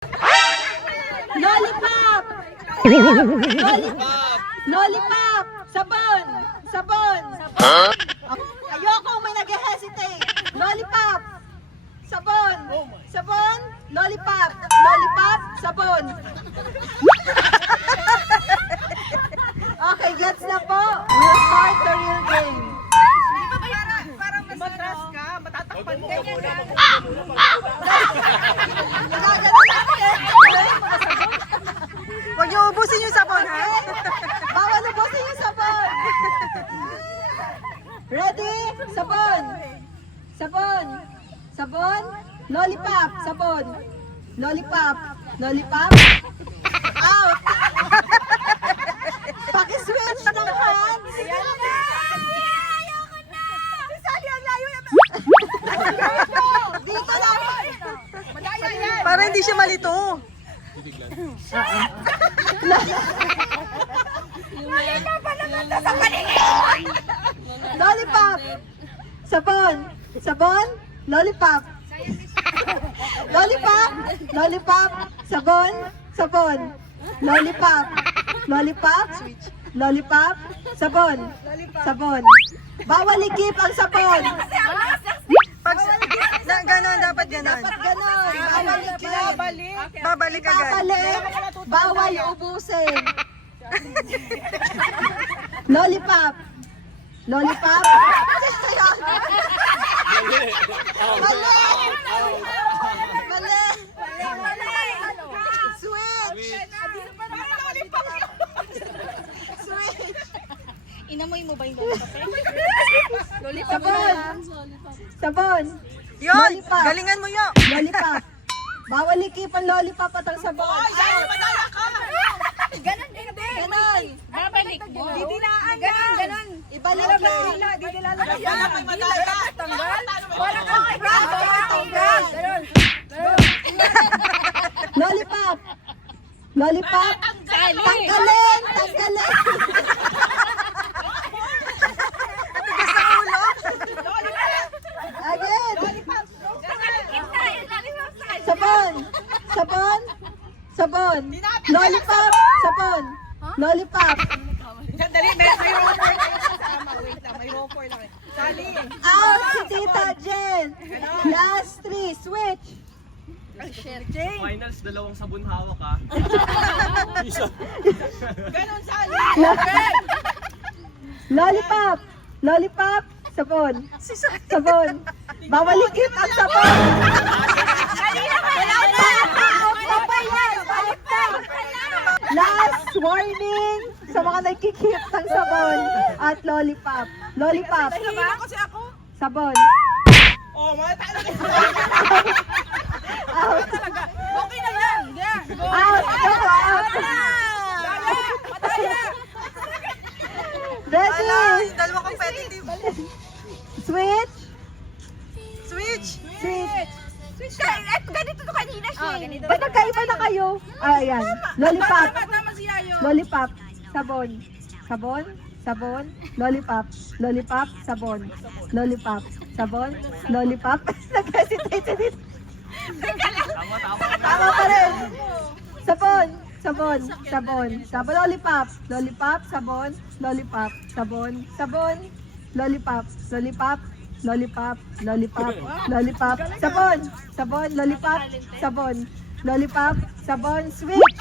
Lollipop! Lollipop! Lollipop! Sabon! Sabon! Ayoko may nag-hesitate. Lollipop! Sabon! Sabon! Lollipop! Lollipop! Sabon! Okay, gets na po. We'll start the real game. Parang matras ka, matatakpan ka niya. Huwag niyo ubusin yung sabon, ha? Bawal ubusin yung sabon. Ready? Sabon. Sabon. Sabon. Lollipop. Sabon. Lollipop. Lollipop. Out. Paki-switch ng hands. Dito lang. Para hindi siya malito. Lollipop. Sabon. Sabon. Lollipop. Lollipop. Lollipop. Sabon. Sabon. Lollipop. Lollipop. Lollipop. Sabon. Sabon. Bawal ikip ang sabon. Pag ganon, dapat ganon. Ganon. Bawal ikip. Babalik agad. Babalik. Bawal ubusin. Lollipop. Lollipop. Mali. Mali. Switch. Switch. Inamoy mo ba yung lollipop? Sabon. Sabon. Yun! Lollipop. Galingan mo yun! Lollipop. Bawal ikip ang lollipop at ang sabon. Out. Ganon din. Ganon. Babalik mo. Didilaan ka. Ganon. Ibalik lang. Didilaan ka. Wala kang madala. Tanggal. Wala kang tanggal. Ganon. Lollipop. Lollipop. Tanggalin. Tanggalin. Tigas sa ulo! Again. Sabon. Sabon. Sabon. Lollipop. Sabon. Lollipop. Sandali, may roper kayo kasama. Wait lang, may roper lang. Sali. Out si Tita Jen. Last three. Switch. Finals, dalawang sabon hawak ha. Ganon, Sali. Lollipop. Lollipop. Sabon. Sabon. Bawal ikip ang sabon. Last warning sa mga nagkikip ng sabon at lollipop. Lollipop. Nahihila kasi ako. Sabon. Oh, mga talaga. Out. Talaga. Okay na yan. Yeah. Go. Out. Out. Dala. Madaya. Ready? Dalawa competitive. Switch. Switch! Switch. Ganito to kanina siya. Ba't nagkaiba na kayo? Ayan. Lollipop. Tama si Yayo. Lollipop. Sabon. Sabon. Sabon. Lollipop. Lollipop. Sabon. Lollipop. Sabon. Lollipop. Nag-hesitate siya dito. Tama pa rin. Sabon. Sabon. Sabon. Sabon. Lollipop. Lollipop. Sabon. Lollipop. Sabon. Sabon. Lollipop. Lollipop. Lollipop. Lollipop. Lollipop. Sabon. Sabon. Lollipop. Sabon. Lollipop. Sabon. Switch.